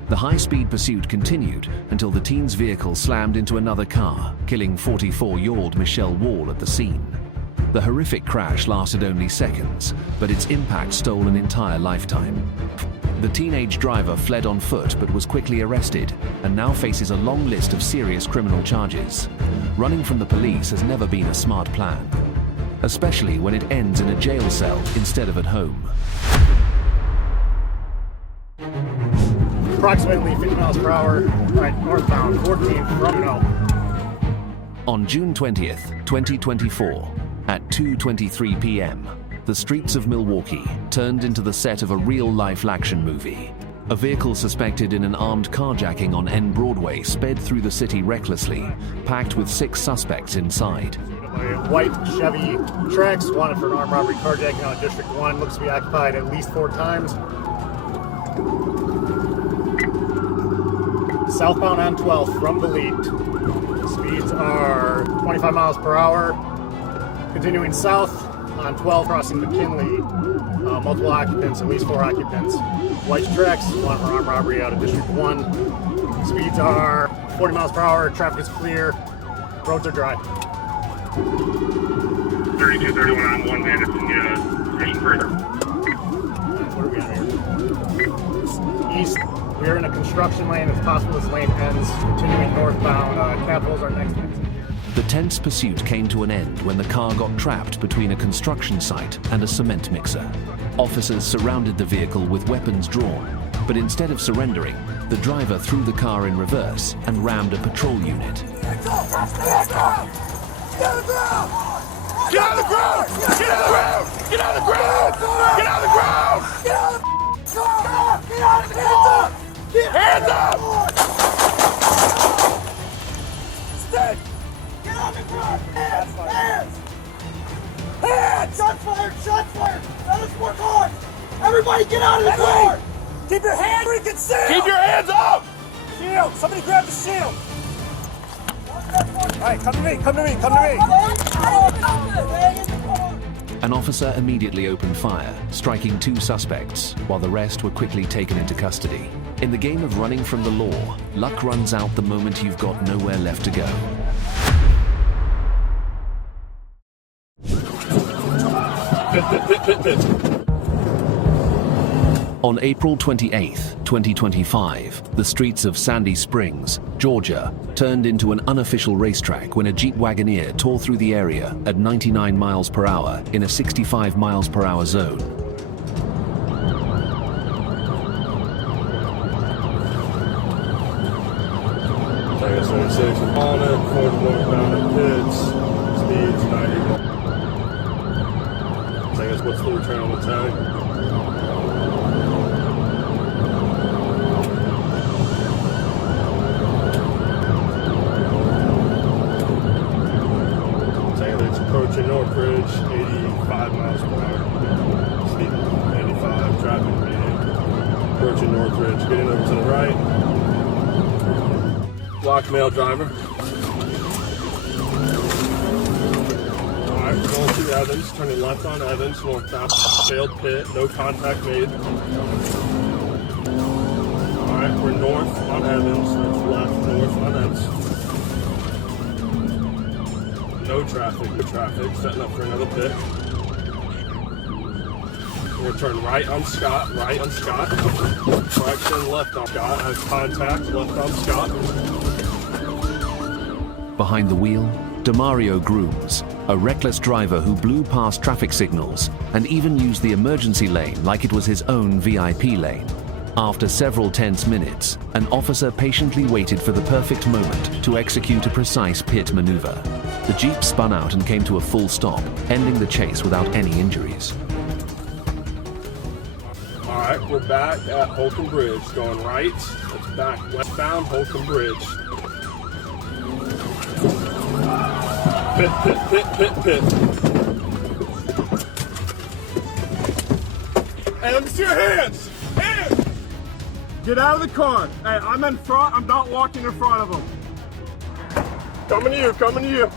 The high-speed pursuit continued until the teen's vehicle slammed into another car, killing 44-year-old Michelle Wall at the scene. The horrific crash lasted only seconds, but its impact stole an entire lifetime. The teenage driver fled on foot but was quickly arrested and now faces a long list of serious criminal charges. Running from the police has never been a smart plan, especially when it ends in a jail cell instead of at home. Approximately 50 miles per hour, right northbound, 14 from no. On June 20th, 2024, at 2:23 p.m., the streets of Milwaukee turned into the set of a real-life action movie. A vehicle suspected in an armed carjacking on N Broadway sped through the city recklessly, packed with 6 suspects inside. A white Chevy Trax wanted for an armed robbery carjacking on District 1. Looks to be occupied at least 4 times. Southbound on 12th from the lead. Speeds are 25 miles per hour. Continuing south on 12 crossing McKinley. Multiple occupants, at least 4 occupants. White Trax wanted for armed robbery out of District 1. Speeds are 40 miles per hour. Traffic is clear. Roads are dry. 3231 on 1 man, if you can push further. What are we on here? East. We are in a construction lane. It's possible this lane ends. Continuing northbound. Capitals are next exit. The tense pursuit came to an end when the car got trapped between a construction site and a cement mixer. Officers surrounded the vehicle with weapons drawn, but instead of surrendering, the driver threw the car in reverse and rammed a patrol unit. Get out of the ground! Get out of the ground! Get out of the ground! Get out of the ground! Get out of the ground! Get out of the ground! Get out of the car! Get out of the car! Hands up! Stay! Get out of the ground! Hands! Hands! Hands! Shots fired! Shots fired! Let us work hard! Everybody get out of the car! Keep your hands where you can see! Keep your hands up! Shield! Somebody grab the shield! Alright, come to me, come to me, come to me! An officer immediately opened fire, striking 2 suspects, while the rest were quickly taken into custody. In the game of running from the law, luck runs out the moment you've got nowhere left to go. On April 28, 2025, the streets of Sandy Springs, Georgia, turned into an unofficial racetrack when a Jeep Wagoneer tore through the area at 99 miles per hour in a 65 miles per hour zone. Tiger 76 on it, 4 northbound at pits, speeds 90. I guess what's the return on the tag? Approaching Northridge, 85 miles per hour. Speed 85, traffic medium. Approaching Northridge, getting over to the right. Block male driver. Alright, we're going through Evans, turning left on Evans, northbound. Failed pit, no contact made. Alright, we're north on Evans, that's left, north on Evans. No traffic, setting up for another pit. We're gonna turn right on Scott. Correction, left on Scott, has contact, left on Scott. Behind the wheel, Demario Grooms, a reckless driver who blew past traffic signals and even used the emergency lane like it was his own VIP lane. After several tense minutes, an officer patiently waited for the perfect moment to execute a precise pit maneuver. The Jeep spun out and came to a full stop, ending the chase without any injuries. All right, we're back at Holcomb Bridge, going right. It's back westbound Holcomb Bridge. Pit. Hey, let me see your hands! Hands! Get out of the car. Hey, I'm in front. I'm not walking in front of them. Coming to you.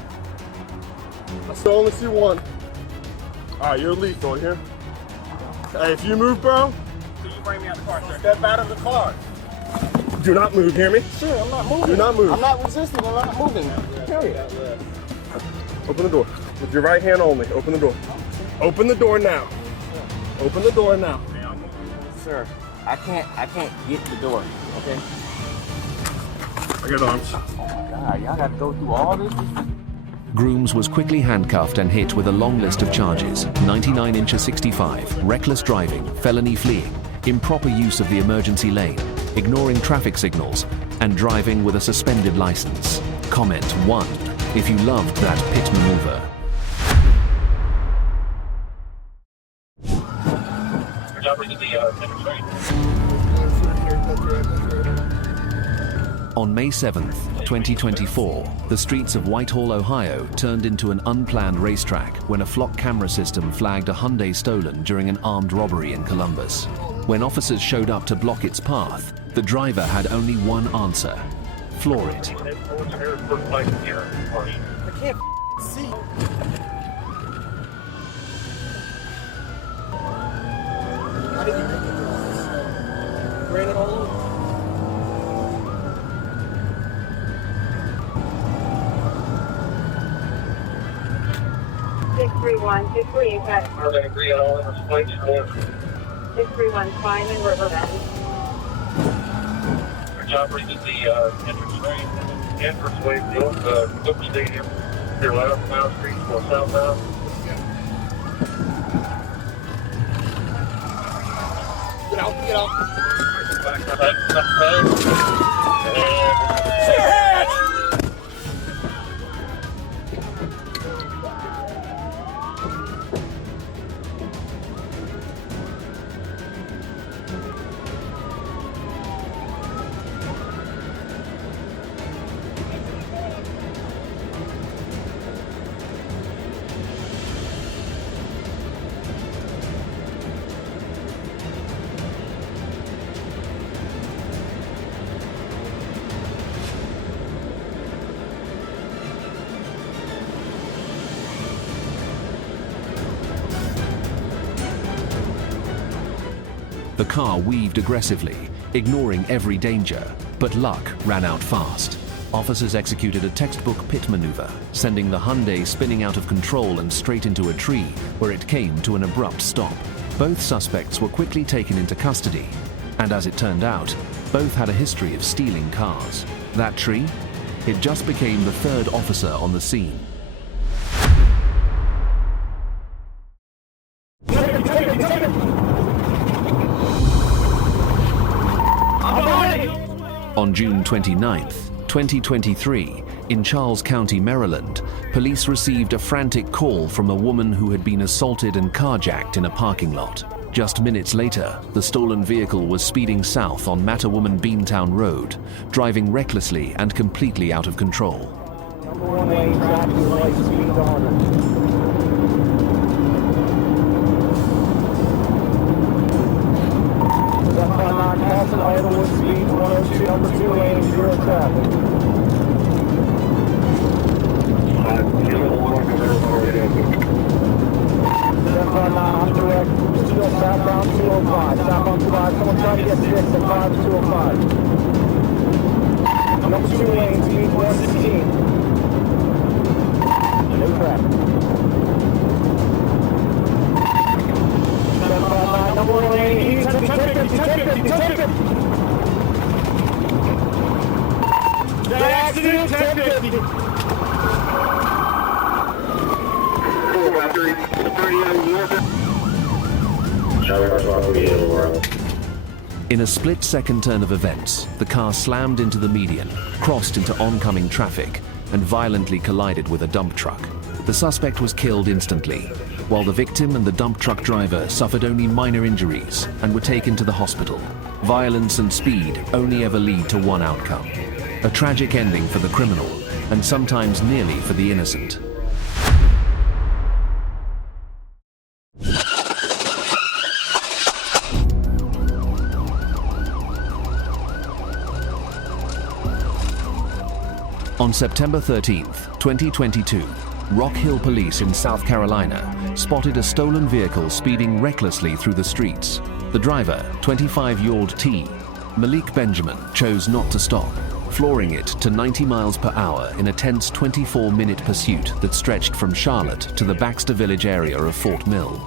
I still only see one. All right, you're lethal here. Hey, if you move, bro. So you bring me out the car, sir. Step out of the car. Do not move, hear me? Sure, I'm not moving. Do not move. I'm not resisting, I'm not moving. Period. Open the door. With your right hand only. Open the door. Open the door now. Open the door now. Sir, I can't get the door, okay? I got arms. Oh my God, y'all got to go through all this? Grooms was quickly handcuffed and hit with a long list of charges: 99 inches 65, reckless driving, felony fleeing, improper use of the emergency lane, ignoring traffic signals, and driving with a suspended license. Comment 1 if you loved that pit maneuver. On May 7th, 2024, the streets of Whitehall, Ohio turned into an unplanned racetrack when a flock camera system flagged a Hyundai stolen during an armed robbery in Columbus. When officers showed up to block its path, the driver had only one answer: floor it. I can't see. How did you make it to this? Ran it all over. 631, 638, got Are they agree at all in this place? 631, fine in Riverbend. Chopper, you get the entranceway built, Cook Stadium, your left, Mount Street, or southbound. Get out, get out. Clear head! The car weaved aggressively, ignoring every danger, but luck ran out fast. Officers executed a textbook pit maneuver, sending the Hyundai spinning out of control and straight into a tree, where it came to an abrupt stop. Both suspects were quickly taken into custody, and as it turned out, both had a history of stealing cars. That tree? It just became the third officer on the scene. On June 29th, 2023, in Charles County, Maryland, police received a frantic call from a woman who had been assaulted and carjacked in a parking lot. Just minutes later, the stolen vehicle was speeding south on Mattawoman Beantown Road, driving recklessly and completely out of control. Number 1 lane, traffic light, speed on. Passing Idlewood speed 102, number 2 lane, 0 traffic. On direct, still southbound 205, southbound 205, someone try to get 6 at 5205. Number 2 lane, speed 116. No traffic. Number 1 lane, he's 1050. The accident, 1050. In a split-second turn of events, the car slammed into the median, crossed into oncoming traffic, and violently collided with a dump truck. The suspect was killed instantly, while the victim and the dump truck driver suffered only minor injuries and were taken to the hospital. Violence and speed only ever lead to one outcome: a tragic ending for the criminal, and sometimes nearly for the innocent. On September 13th, 2022, Rock Hill Police in South Carolina spotted a stolen vehicle speeding recklessly through the streets. The driver, 25-year-old T. Malik Benjamin, chose not to stop, flooring it to 90 miles per hour in a tense 24-minute pursuit that stretched from Charlotte to the Baxter Village area of Fort Mill.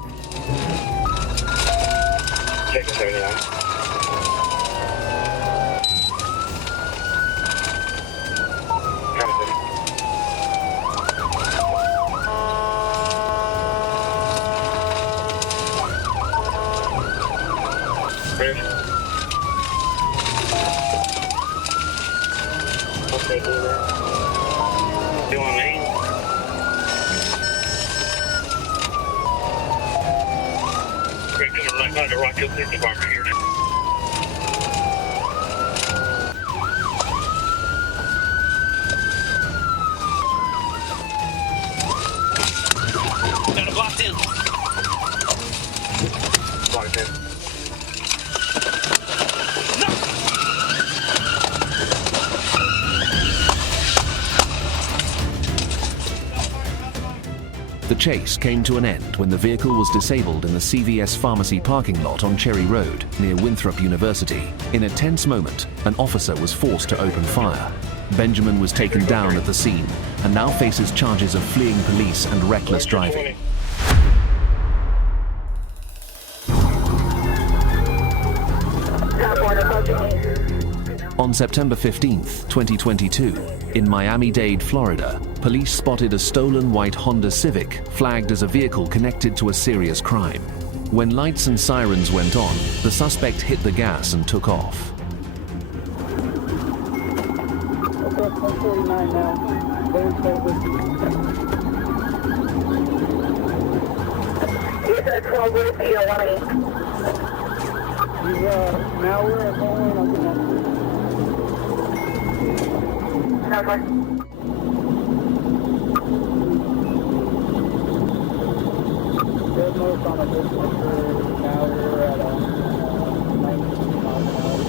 The chase came to an end when the vehicle was disabled in the CVS pharmacy parking lot on Cherry Road, near Winthrop University. In a tense moment, an officer was forced to open fire. Benjamin was taken down at the scene and now faces charges of fleeing police and reckless driving. On September 15th, 2022, in Miami-Dade, Florida, police spotted a stolen white Honda Civic flagged as a vehicle connected to a serious crime. When lights and sirens went on, the suspect hit the gas and took off. Okay, 149 now. Very close with you. You said 12 with you, now we're going on the next. Okay. Good most on a good number. Now we're at 19 miles an hour.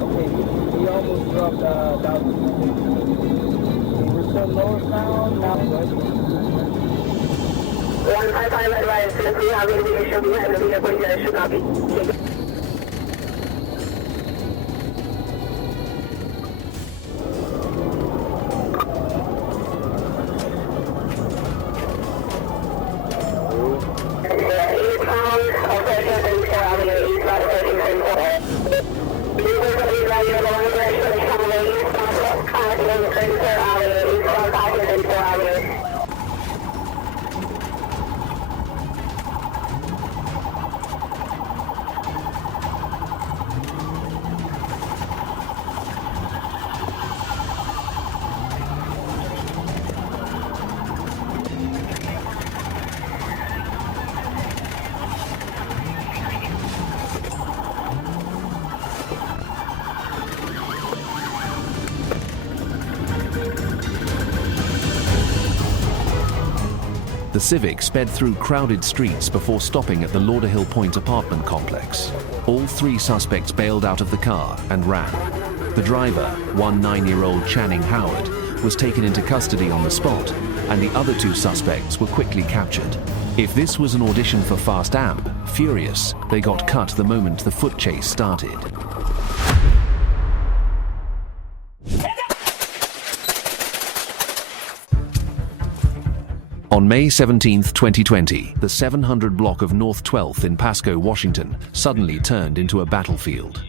Okay, he almost dropped down. We're still north now west. 155 advised, since we have indication behind the vehicle, you guys should not be taking. The Civic sped through crowded streets before stopping at the Lauderhill Point apartment complex. All three suspects bailed out of the car and ran. The driver, 9-year-old Channing Howard, was taken into custody on the spot, and the other two suspects were quickly captured. If this was an audition for Fast Amp, furious, they got cut the moment the foot chase started. On May 17, 2020, the 700 block of North 12th in Pasco, Washington, suddenly turned into a battlefield.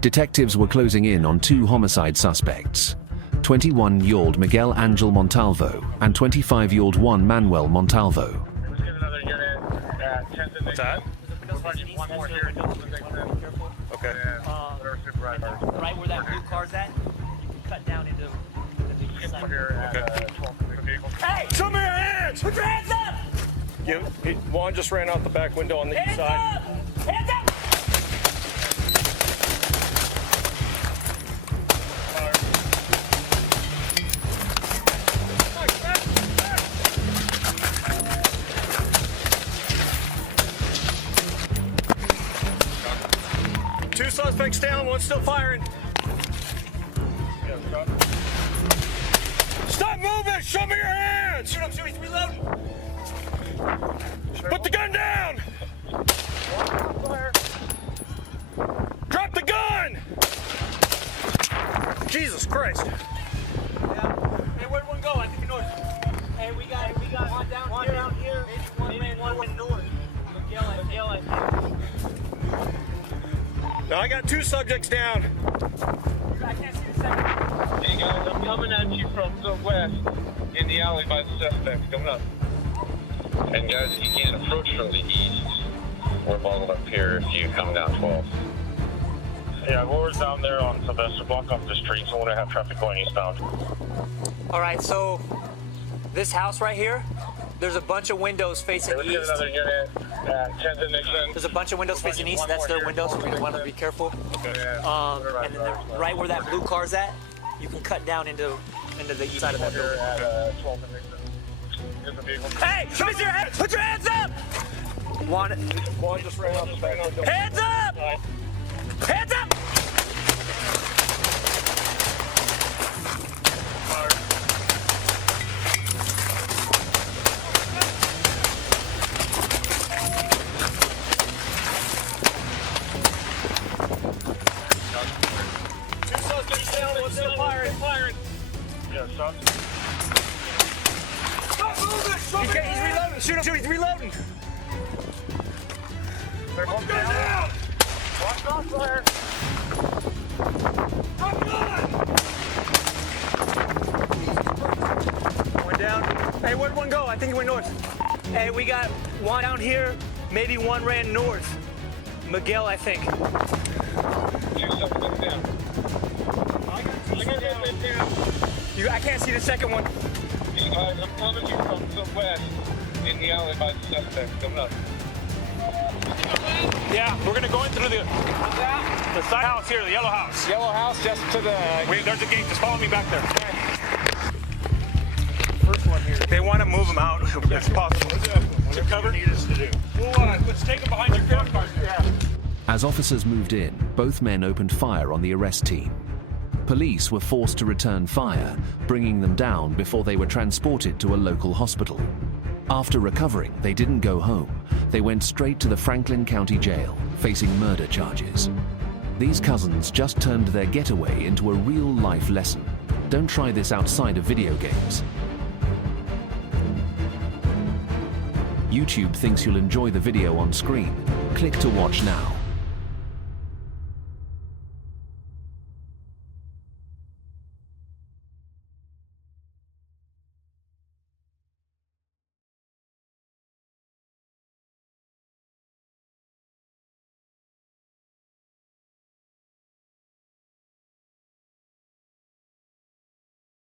Detectives were closing in on two homicide suspects, 21-year-old Miguel Angel Montalvo and 25-year-old Juan Manuel Montalvo. What's that? One more here. Okay. Right where that blue car's at, you can cut down into the east side. Hey! Show me your hands! Put your hands up! Juan just ran out the back window on the east side. Hands up! Two suspects down, one still firing. Stop moving! Show me your hands! Shoot him, shoot him, reloading! Put the gun down! Drop the gun! Jesus Christ! Yeah. Hey, where'd one go? I think you know it. Hey, we got one down here. Maybe one went north. Miguel, I think. Now I got two subjects down. I can't see the second. Hey guys, I'm coming at you from the west in the alley by the suspects. Coming up. And guys, if you can't approach from the east, we're bottled up here if you come down 12. Yeah, we're down there on Sylvester, block off the street, so we don't have traffic going eastbound. All right, so this house right here, there's a bunch of windows facing Let's east. get another unit at 10th and Nixon. There's a bunch of windows facing east. That's their windows, so we want to be careful. Okay. And then right where that blue car's at, you can cut down into the east side of that building. At 12th and Nixon. Here's the vehicle. Hey, show me your hands! Put your hands up! One just ran off the back. Hands up! Hands up! Two suspects down, one's still firing. Yeah, stop. Stop moving! He's reloading. Shoot him, he's reloading. One down. Watch crossfire. One down. Hey, where'd one go? I think he went north. Hey, we got one down here. Maybe one ran north. Miguel, I think. Two suspects down. I can't see the second one. I'm coming to you from the west in the alley by the suspect. Coming up. Yeah, we're gonna go in through the side house here, the yellow house. Yellow house, just to the... There's a gate. Just follow me back there. First one here. They want to move them out if possible. What's cover? Let's take them behind your car. Yeah. As officers moved in, both men opened fire on the arrest team. Police were forced to return fire, bringing them down before they were transported to a local hospital. After recovering, they didn't go home. They went straight to the Franklin County Jail, facing murder charges. These cousins just turned their getaway into a real-life lesson. Don't try this outside of video games. YouTube thinks you'll enjoy the video on screen. Click to watch now.